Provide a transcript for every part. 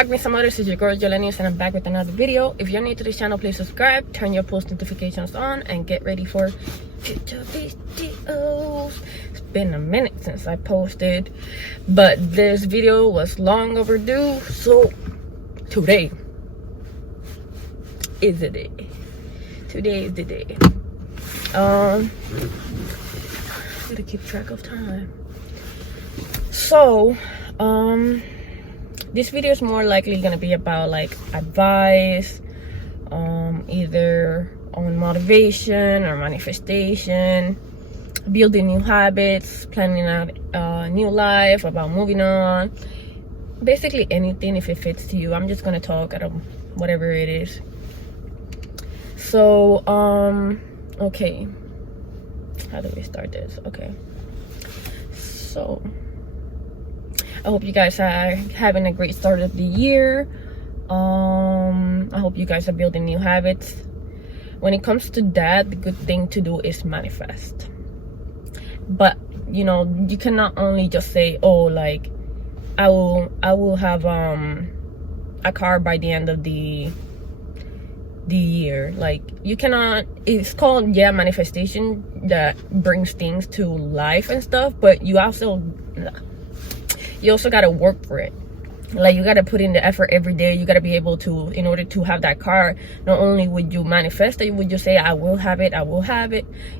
back with some others. It's your girl Jelenius, and I'm back with another video. If you're new to this channel, please subscribe, turn your post notifications on, and get ready for future videos. It's been a minute since I posted, but this video was long overdue, so today is the day. Today is the day. Gotta keep track of time. So this video is more likely gonna be about like advice, either on motivation or manifestation, building new habits, planning out a new life, about moving on, basically anything if it fits to you. I'm just gonna talk at whatever it is. So okay, how do we start this? Okay, so I hope you guys are having a great start of the year. I hope you guys are building new habits. When it comes to that, the good thing to do is manifest. But you know, you cannot only just say, oh, like I will have a car by the end of the year. Like, you cannot. It's called, yeah, manifestation, that brings things to life and stuff, but you also got to work for it. Like, you got to put in the effort every day. You got to be able to, in order to have that car, not only would you manifest it, would you say, I will have it,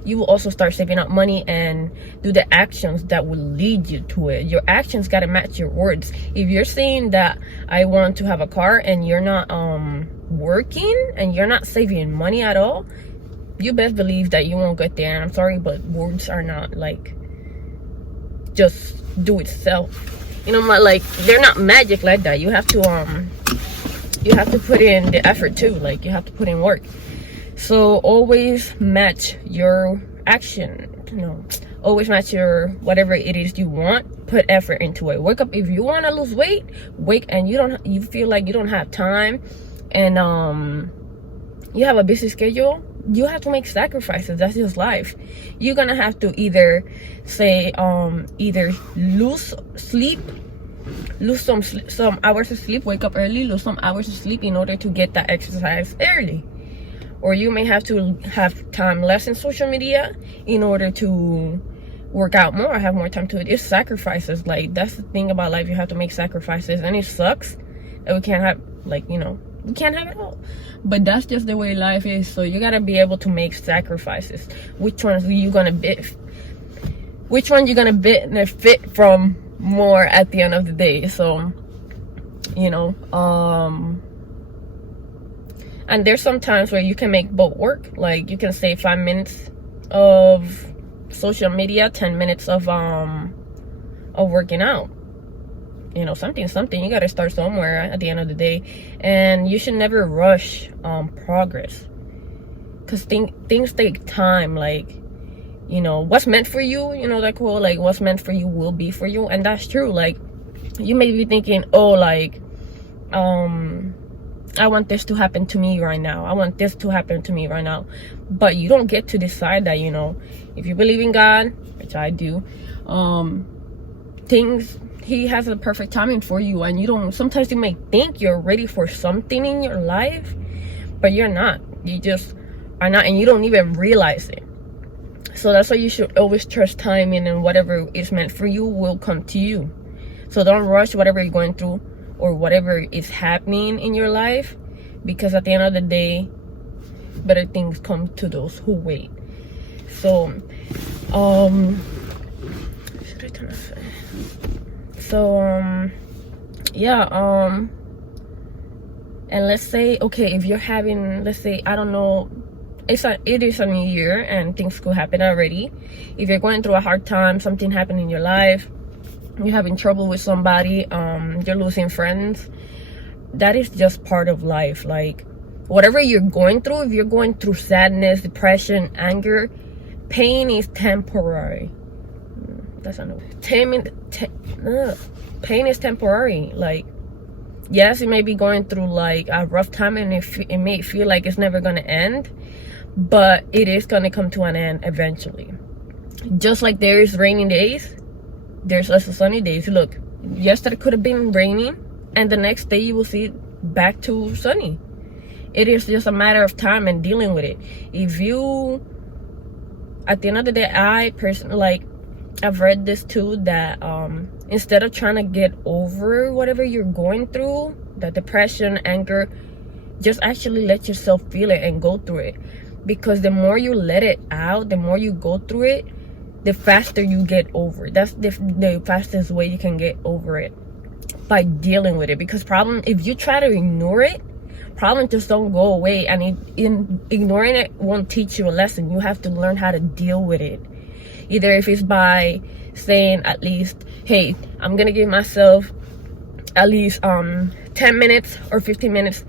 you will also start saving up money and do the actions that will lead you to it. Your actions got to match your words. If you're saying that I want to have a car and you're not working and you're not saving money at all, you best believe that you won't get there. And I'm sorry, but words are not like just do itself. You know, like, they're not magic like that. You have to put in the effort too. Like, you have to put in work. So always match your action. Always match your whatever it is you want. Put effort into it. Wake up. If you want to lose weight, and you feel like you don't have time, and you have a busy schedule, you have to make sacrifices. That's just life. You're gonna have to either say either lose some hours of sleep, wake up early, lose some hours of sleep in order to get that exercise early, or you may have to have time less in social media in order to work out more, have more time to it. It's sacrifices. Like, that's the thing about life. You have to make sacrifices, and it sucks that we can't have, like, you know, we can't have it all, but that's just the way life is. So you gotta be able to make sacrifices. Which one you gonna benefit from more at the end of the day? So, you know, and there's some times where you can make both work. Like, you can save 5 minutes of social media, 10 minutes of working out. You know, something, you got to start somewhere at the end of the day. And you should never rush progress, because things take time. Like, you know, what's meant for you, you know, that quote, like, what's meant for you will be for you. And that's true. Like, you may be thinking, oh, like, I want this to happen to me right now. I want this to happen to me right now. But you don't get to decide that. You know, if you believe in God, which I do, He has a perfect timing for you. And you don't, sometimes you may think you're ready for something in your life, but you're not. You just are not, and you don't even realize it. So that's why you should always trust timing, and whatever is meant for you will come to you. So don't rush whatever you're going through or whatever is happening in your life, because at the end of the day, better things come to those who wait. So, should I turn off? So, yeah, and let's say, okay, if you're having, let's say, I don't know, it is a new year and things could happen already. If you're going through a hard time, something happened in your life, you're having trouble with somebody, you're losing friends, that is just part of life. Like, whatever you're going through, if you're going through sadness, depression, anger, pain is temporary. That's not pain is temporary. Like, yes, you may be going through like a rough time, and it may feel like it's never gonna end, but it is gonna come to an end eventually. Just like there is rainy days, there's also sunny days. Look, yesterday could have been raining, and the next day you will see it back to sunny. It is just a matter of time and dealing with it. If you, at the end of the day, I personally, like, I've read this too, that instead of trying to get over whatever you're going through, the depression, anger, just actually let yourself feel it and go through it. Because the more you let it out, the more you go through it, the faster you get over it. That's the fastest way you can get over it, by dealing with it. Because if you try to ignore it, problems just don't go away, and ignoring it won't teach you a lesson. You have to learn how to deal with it. Either if it's by saying at least, hey, I'm gonna give myself at least 10 minutes or 15 minutes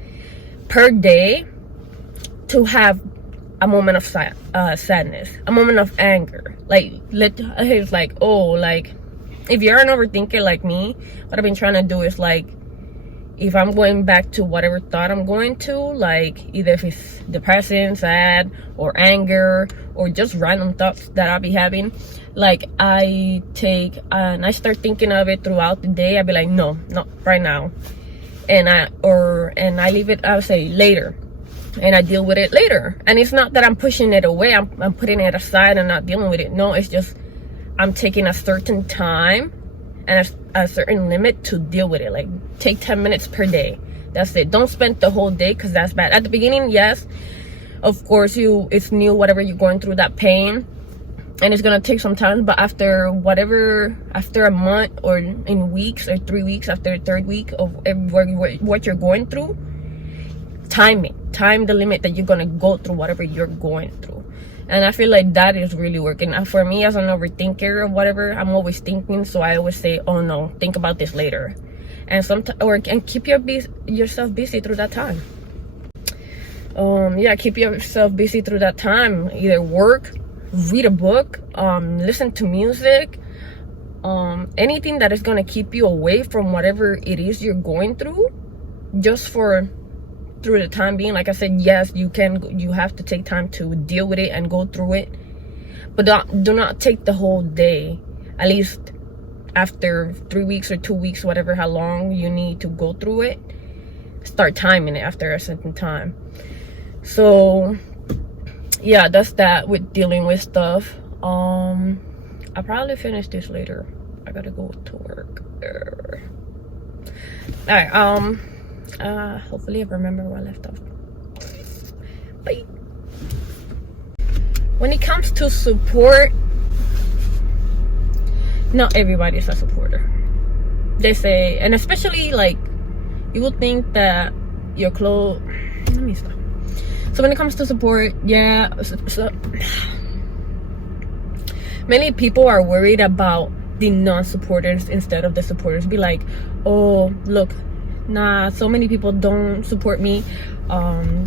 per day to have a moment of sadness, a moment of anger. Like, it's like, oh, like, if you're an overthinker like me, what I've been trying to do is, like, if I'm going back to whatever thought I'm going to, like, either if it's depressing, sad, or anger, or just random thoughts that I'll be having, like, I take and I start thinking of it throughout the day. I'll be like, no, not right now, and I leave it, I'll say later, and I deal with it later. And it's not that I'm pushing it away, I'm putting it aside and not dealing with it. No, it's just I'm taking a certain time and a certain limit to deal with it. Like, take 10 minutes per day. That's it. Don't spend the whole day, because that's bad. At the beginning, yes, of course, it's new, whatever you're going through, that pain, and it's gonna take some time. But after a month, or in weeks, or 3 weeks, after the third week of what you're going through, time the limit that you're gonna go through whatever you're going through. And I feel like that is really working. And for me, as an overthinker or whatever, I'm always thinking, so I always say, oh no, think about this later. And keep yourself busy through that time. Keep yourself busy through that time. Either work, read a book, listen to music, anything that is gonna keep you away from whatever it is you're going through, just through the time being. Like I said, yes, you have to take time to deal with it and go through it, but do not take the whole day. At least after 3 weeks or 2 weeks, whatever, how long you need to go through it, start timing it after a certain time. So yeah, that's that with dealing with stuff. I'll probably finish this later. I gotta go to work. All right, hopefully I remember where I left off. Bye. When it comes to support, not everybody is a supporter. They say, and especially, like, you would think that you're close. Let me stop. So when it comes to support, yeah, many people are worried about the non-supporters instead of the supporters. Be like, oh, look, nah, so many people don't support me,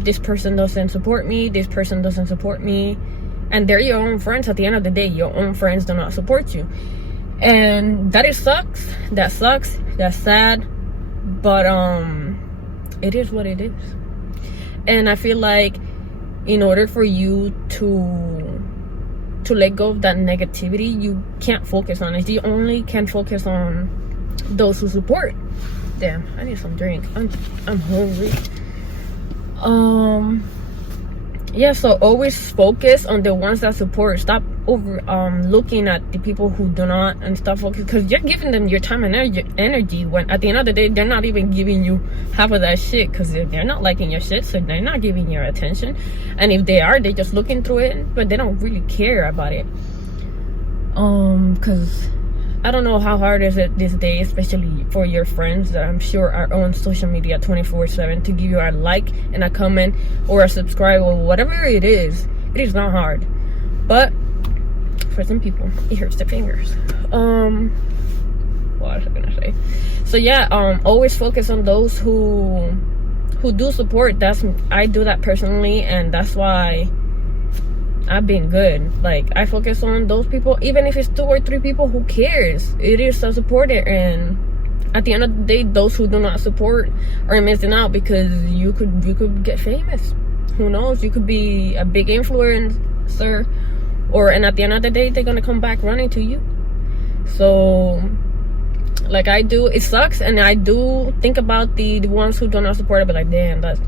this person doesn't support me, this person doesn't support me, and they're your own friends. At the end of the day, your own friends do not support you, and that sucks. That's sad, but it is what it is. And I feel like in order for you to let go of that negativity, you can't focus on it. You only can focus on those who support. Damn, I need some drink. I'm hungry. Yeah, so always focus on the ones that support. Stop looking at the people who do not, and stop focusing, because you're giving them your time and energy when at the end of the day they're not even giving you half of that shit, because they're not liking your shit, so they're not giving you attention. And if they are, they're just looking through it, but they don't really care about it. Because I don't know how hard is it this day, especially for your friends that I'm sure are on social media 24/7, to give you a like and a comment or a subscribe or whatever it is. It is not hard, but for some people it hurts their fingers. What was I gonna say? So yeah, always focus on those who do support. I do that personally, and that's why I've been good. Like, I focus on those people, even if it's 2 or 3 people. Who cares? It is so supported, and at the end of the day, those who do not support are missing out, because you could get famous. Who knows? You could be a big influencer, and at the end of the day, they're gonna come back running to you. So like I do. It sucks, and I do think about the ones who do not support it, but like, damn, that's,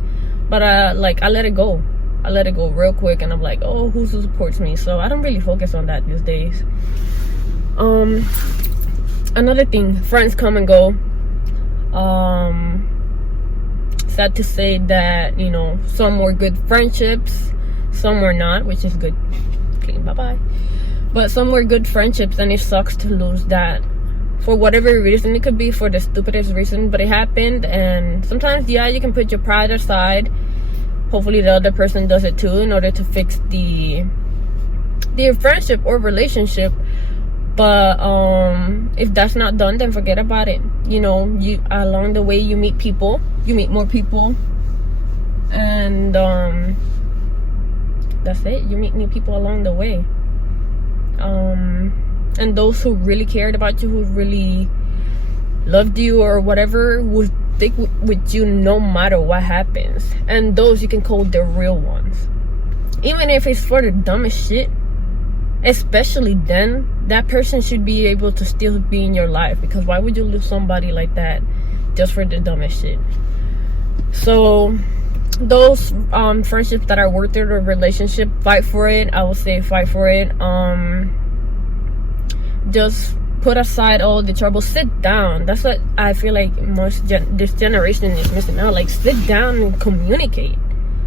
but like I let it go. I let it go real quick, and I'm like, oh, who supports me? So I don't really focus on that these days. Another thing, friends come and go. Sad to say that, you know, some were good friendships, some were not, which is good. Okay, bye-bye. But some were good friendships, and it sucks to lose that for whatever reason. It could be for the stupidest reason, but it happened. And sometimes, yeah, you can put your pride aside. Hopefully the other person does it too, in order to fix the friendship or relationship. But if that's not done, then forget about it. You know, you along the way you meet people, you meet more people, and that's it. You meet new people along the way, and those who really cared about you, who really loved you or whatever, would stick with you no matter what happens. And those you can call the real ones, even if it's for the dumbest shit. Especially then, that person should be able to still be in your life, because why would you lose somebody like that just for the dumbest shit? So those friendships that are worth it, or relationship, fight for it. I would say fight for it. Just put aside all the trouble, sit down. That's what I feel like this generation is missing out. Like, sit down and communicate,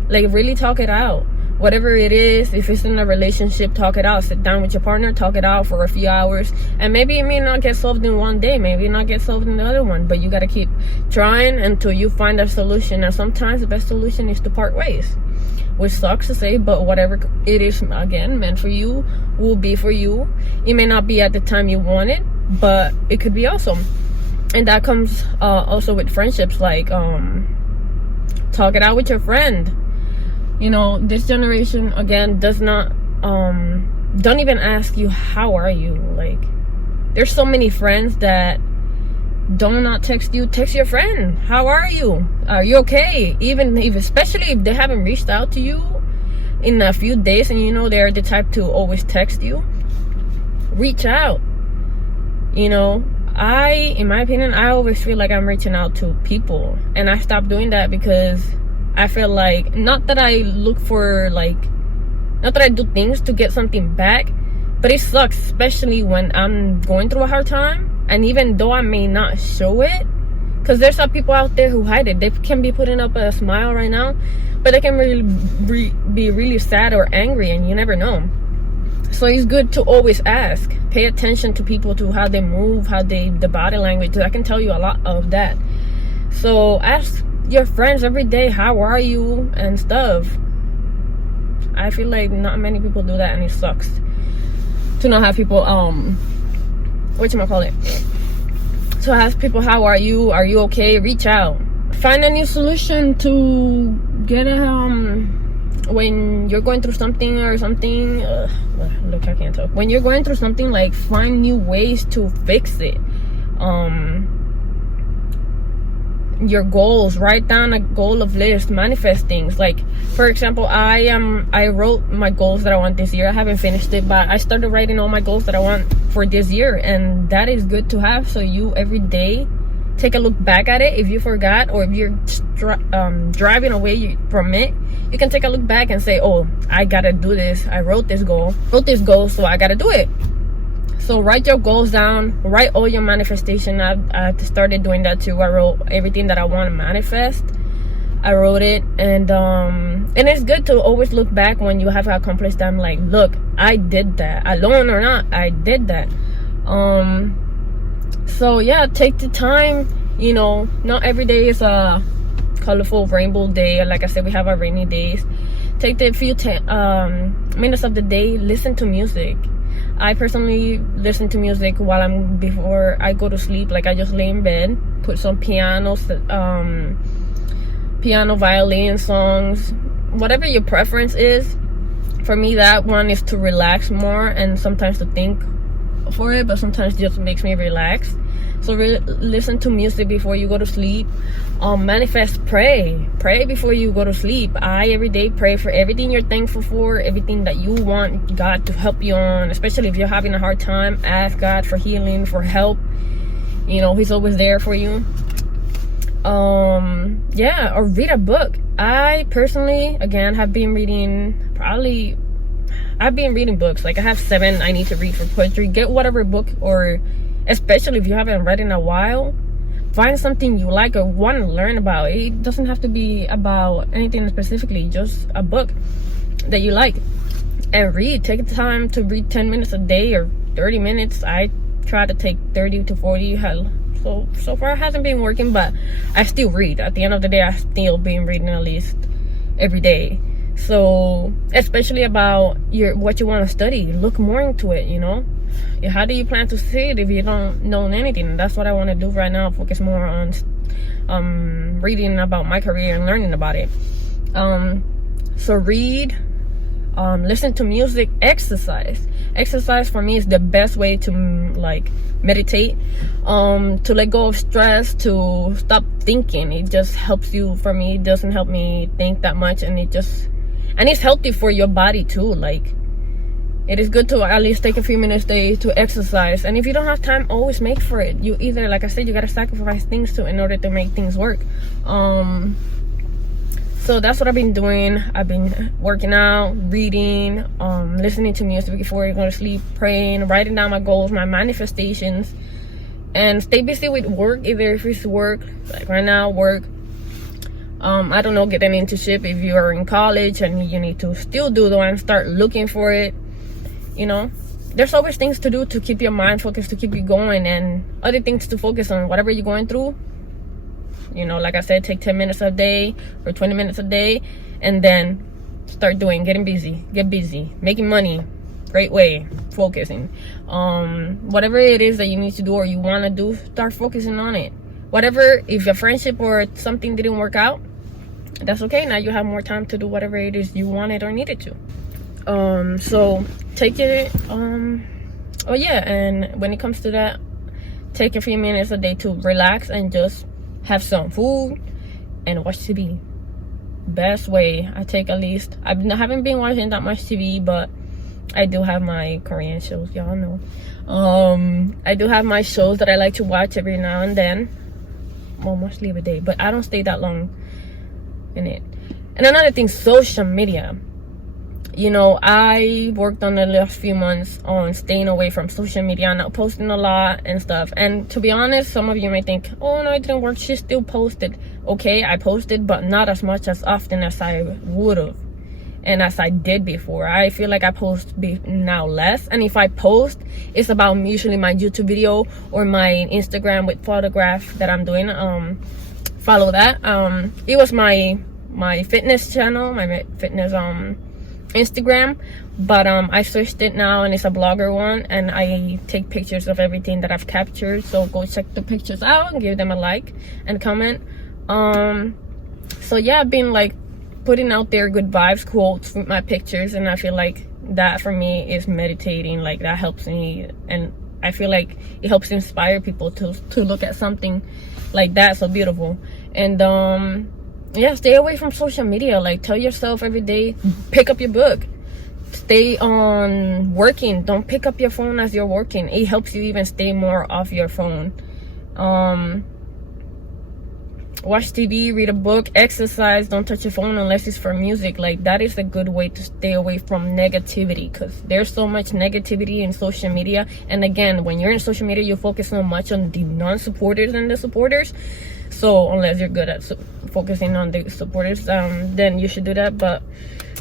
like really talk it out. Whatever it is, if it's in a relationship, talk it out. Sit down with your partner, talk it out for a few hours. And maybe it may not get solved in one day, maybe not get solved in the other one, but you got to keep trying until you find a solution. And sometimes the best solution is to part ways, which sucks to say, but whatever it is, again, meant for you will be for you. It may not be at the time you want it, but it could be awesome. And that comes also with friendships. Like, talk it out with your friend. You know, this generation, again, does not don't even ask you, how are you? Like, there's so many friends that do not text you. Text your friend, how are you? Are you okay? Even if, especially if they haven't reached out to you in a few days, and you know they're the type to always text you, reach out. You know, in my opinion, I always feel like I'm reaching out to people, and I stopped doing that because I feel like, not that I look for, like, not that I do things to get something back, but it sucks, especially when I'm going through a hard time. And even though I may not show it, because there's some people out there who hide it. They can be putting up a smile right now, but they can really be really sad or angry, and you never know. So it's good to always ask. Pay attention to people, to how they move, the body language. I can tell you a lot of that. So ask your friends every day, how are you, and stuff. I feel like not many people do that, and it sucks to not have people whatchamacallit, to ask people, how are you okay? Reach out, find a new solution to get when you're going through something or something. Look, I can't talk. When you're going through something, like, find new ways to fix it. Your goals, write down a goal of list, manifest things. Like, for example, I wrote my goals that I want this year. I haven't finished it, but I started writing all my goals that I want for this year, and that is good to have. So you every day take a look back at it. If you forgot, or if you're driving away from it, you can take a look back and say, oh, I gotta do this. I wrote this goal, so I gotta do it. So write your goals down, write all your manifestation. I've started doing that too. I wrote everything that I want to manifest. I wrote it, and it's good to always look back when you have accomplished them. Like, look, I did that. Alone or not, I did that. So yeah, take the time. You know, not every day is a colorful rainbow day. Like I said, we have our rainy days. Take the few minutes of the day, listen to music. I personally listen to music before I go to sleep. Like, I just lay in bed, put some piano, violin songs, whatever your preference is. For me, that one is to relax more, and sometimes to think for it, but sometimes it just makes me relax. So listen to music before you go to sleep. Manifest, pray before you go to sleep. I every day pray for everything you're thankful for, everything that you want God to help you on. Especially if you're having a hard time, ask God for healing, for help. You know, he's always there for you. Yeah, or read a book. I personally, again, have been reading I've been reading books. Like, I have 7 I need to read for poetry. Get whatever book, or especially if you haven't read in a while, find something you like or want to learn about. It doesn't have to be about anything specifically, just a book that you like, and read. Take the time to read 10 minutes a day or 30 minutes. I try to take 30 to 40. So far it hasn't been working, but I still read. At the end of the day, I still been reading at least every day. So especially about what you want to study, look more into it. You know, how do you plan to see it if you don't know anything? That's what I want to do right now. Focus more on reading about my career and learning about it. So read, listen to music, exercise. Exercise for me is the best way to like meditate, to let go of stress, to stop thinking. It just helps you. For me, it doesn't help me think that much, and it's healthy for your body too. Like, it is good to at least take a few minutes a day to exercise. And if you don't have time, always make for it. You either, like I said, you gotta sacrifice things too in order to make things work. So that's what I've been doing. I've been working out, reading, listening to music before you go to sleep, praying, writing down my goals, my manifestations, and stay busy with work. Either if it's work, like right now, work. I don't know, get an internship if you are in college and you need to still do though, and start looking for it. You know, there's always things to do to keep your mind focused, to keep you going, and other things to focus on. Whatever you're going through, you know, like I said, take 10 minutes a day or 20 minutes a day, and then start get busy, making money. Great way, focusing. Whatever it is that you need to do or you want to do, start focusing on it. Whatever, if your friendship or something didn't work out, that's okay. Now you have more time to do whatever it is you wanted or needed to. So take it, oh yeah, and when it comes to that, take a few minutes a day to relax and just have some food and watch TV. Best way. I haven't been watching that much TV, but I do have my Korean shows, y'all know. I do have my shows that I like to watch every now and then. Well, mostly every day, but I don't stay that long in it. And another thing, social media. You know, I worked on the last few months on staying away from social media, not posting a lot and stuff. And to be honest, some of you may think, oh no, it didn't work, she still posted. Okay, I posted, but not as much as often as I would have and as I did before. I feel like I post now less, and if I post, it's about usually my YouTube video or my Instagram with photograph that I'm doing. Follow that. It was my fitness channel, my fitness Instagram, but I switched it now and it's a blogger one, and I take pictures of everything that I've captured. So go check the pictures out and give them a like and comment. So yeah, I've been like putting out there good vibes quotes with my pictures, and I feel like that for me is meditating. Like, that helps me, and I feel like it helps inspire people to look at something like that so beautiful. And yeah, stay away from social media. Like, tell yourself every day, pick up your book. Stay on working. Don't pick up your phone as you're working. It helps you even stay more off your phone. Watch TV, read a book, exercise. Don't touch your phone unless it's for music. Like, that is a good way to stay away from negativity, because there's so much negativity in social media. And again, when you're in social media, you focus so much on the non-supporters and the supporters. So unless you're good at focusing on the supporters, then you should do that. But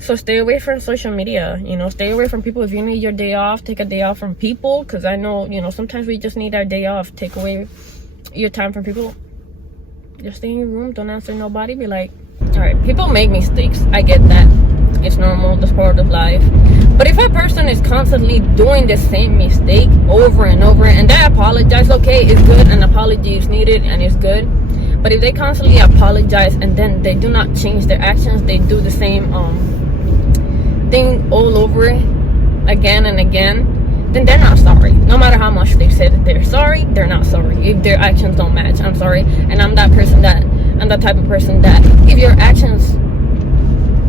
so stay away from social media. You know, stay away from people. If you need your day off, take a day off from people, because I know, you know, sometimes we just need our day off. Take away your time from people. Just stay in your room, don't answer nobody. Be like, all right, people make mistakes, I get that, it's normal, that's part of life. But if a person is constantly doing the same mistake over and over, and they apologize, okay, it's good, an apology is needed and it's good. But if they constantly apologize and then they do not change their actions, they do the same thing all over again and again, then they're not sorry. No matter how much they've said that they're sorry, they're not sorry. If their actions don't match, I'm sorry. And I'm that type of person that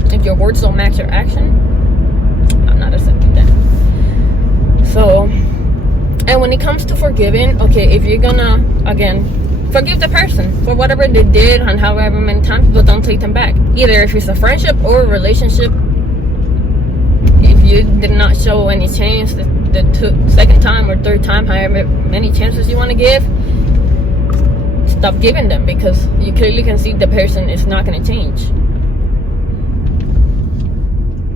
if your words don't match your action, I'm not accepting that. So, and when it comes to forgiving, okay, if you're gonna, again, forgive the person for whatever they did and however many times, but don't take them back. Either if it's a friendship or a relationship, if you did not show any change the second time or third time, however many chances you want to give, stop giving them, because you clearly can see the person is not going to change.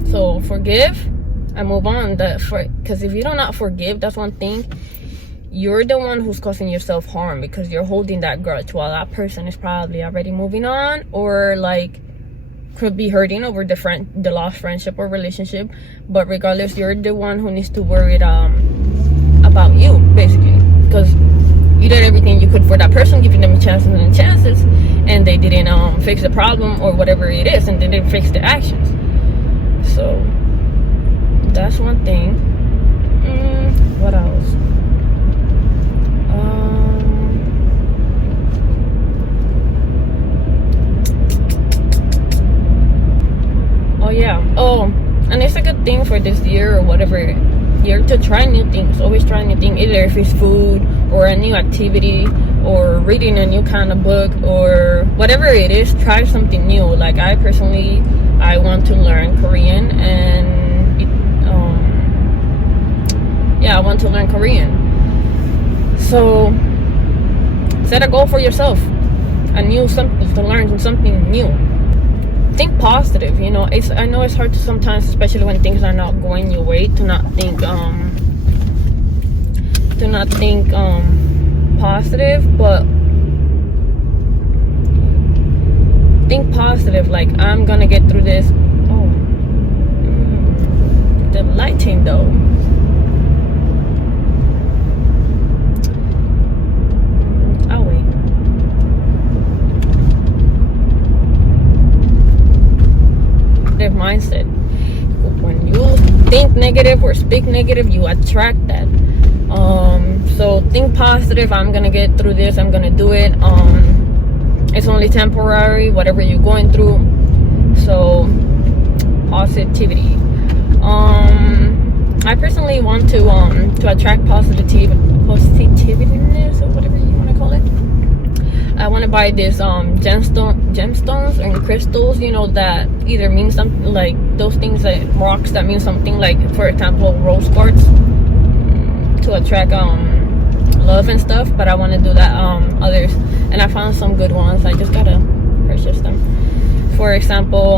So forgive and move on. Because if you do not forgive, that's one thing, you're the one who's causing yourself harm, because you're holding that grudge while that person is probably already moving on, or like could be hurting over the lost friendship or relationship. But regardless, you're the one who needs to worry about you, basically, because you did everything you could for that person, giving them chances and chances, and they didn't fix the problem or whatever it is, and they didn't fix the actions. So that's one thing. What else? Oh yeah. Oh, and it's a good thing for this year or whatever year to try new things. Always try new things, either if it's food or a new activity or reading a new kind of book or whatever it is. Try something new. Like I personally, I want to learn Korean, and I want to learn Korean. So set a goal for yourself, to learn something new. Think positive, I know it's hard to sometimes, especially when things are not going your way, to not think positive, but think positive, like I'm gonna get through this. The lighting though. I'll wait. Mindset. When you think negative or speak negative, you attract that. So think positive. I'm gonna get through this. I'm gonna do it. It's only temporary, whatever you're going through. So positivity. I personally want to attract positiveness, or whatever you want to call it. I want to buy this gemstones and crystals, that either mean something, like those things, like rocks that mean something, like for example rose quartz, to attract love and stuff. But I want to do that others, and I found some good ones. I just gotta purchase them. For example,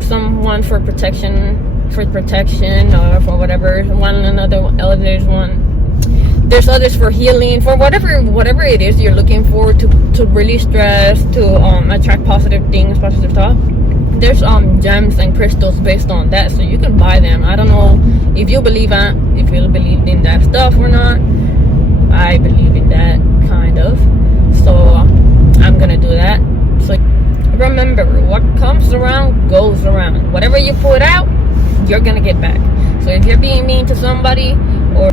someone for protection, or for whatever. There's others for healing, for whatever it is you're looking for to release stress, to attract positive things, positive thought. There's gems and crystals based on that, so you can buy them. I don't know if you believe in that stuff or not. I believe in that, kind of. So I'm gonna do that. So remember, what comes around goes around. Whatever you put out, you're gonna get back. So if you're being mean to somebody, or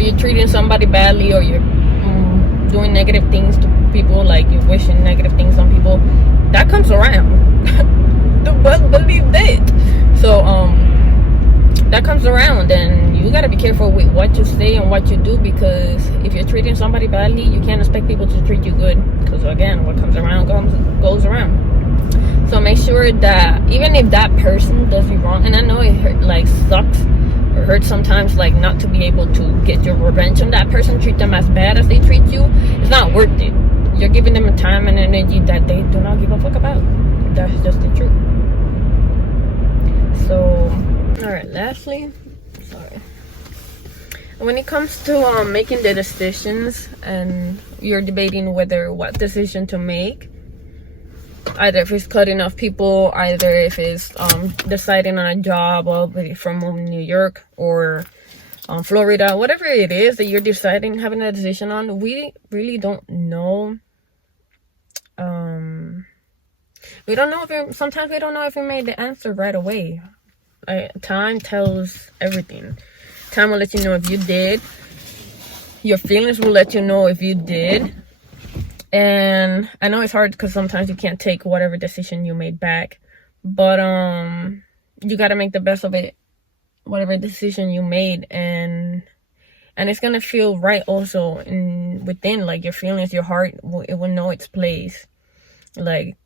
you're treating somebody badly, or you're doing negative things to people, like you're wishing negative things on people, that comes around. Believe that. So that comes around, and you gotta be careful with what you say and what you do, because if you're treating somebody badly, you can't expect people to treat you good, because again, what comes around goes around. So make sure that even if that person does you wrong, and I know it sucks or hurts sometimes, like not to be able to get your revenge on that person, treat them as bad as they treat you, it's not worth it. You're giving them a time and energy that they do not give a fuck about. That's just the truth. So, alright, lastly, when it comes to making the decisions, and you're debating what decision to make, either if it's cutting off people, either if it's deciding on a job, from New York or Florida, whatever it is that you're deciding, having a decision on, we really don't know. Sometimes we don't know if we made the answer right away. Time tells everything. Time will let you know if you did. Your feelings will let you know if you did. And I know it's hard, because sometimes you can't take whatever decision you made back, but you got to make the best of it, whatever decision you made, and it's gonna feel right also within, like, your feelings, your heart, it will know its place. Like,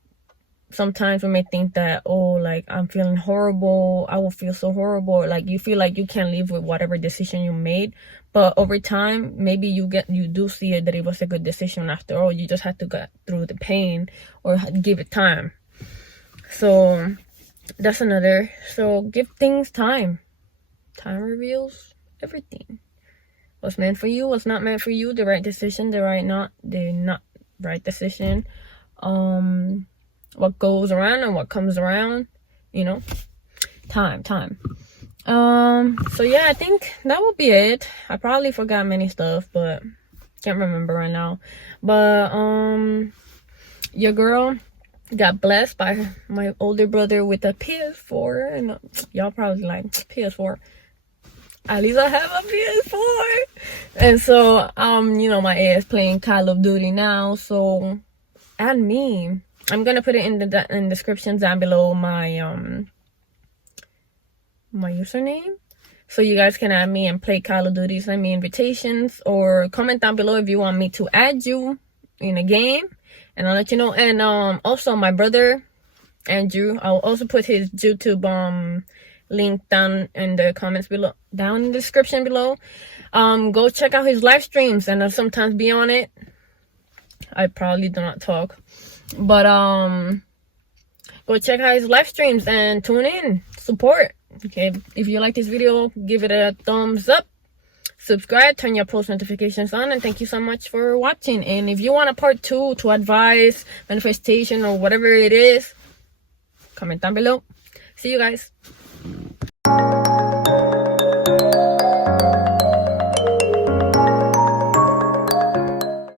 sometimes we may think that, oh, like, I'm feeling horrible, I will feel so horrible, like, you feel like you can't live with whatever decision you made, but over time, maybe you do see it that it was a good decision after all. You just had to get through the pain, or give it time. So that's another. So give things time. Time reveals everything. What's meant for you, what's not meant for you, the right decision, the not right decision, what goes around and what comes around, time. So yeah, I think that will be it. I probably forgot many stuff, but can't remember right now. But your girl got blessed by my older brother with a PS4, and y'all probably like, PS4, at least I have a PS4. And so my ass playing Call of Duty now, so add me. I'm gonna put it in the description down below, my my username, so you guys can add me and play Call of Duty. Send me invitations, or comment down below if you want me to add you in a game, and I'll let you know. And also my brother Andrew, I'll also put his YouTube link down in the comments below, down in the description below. Go check out his live streams, and I'll sometimes be on it. I probably do not talk, but go check out his live streams and tune in, support. Okay, if you like this video, give it a thumbs up, subscribe, turn your post notifications on, and thank you so much for watching. And if you want a part 2 to advice, manifestation, or whatever it is, comment down below. See you guys.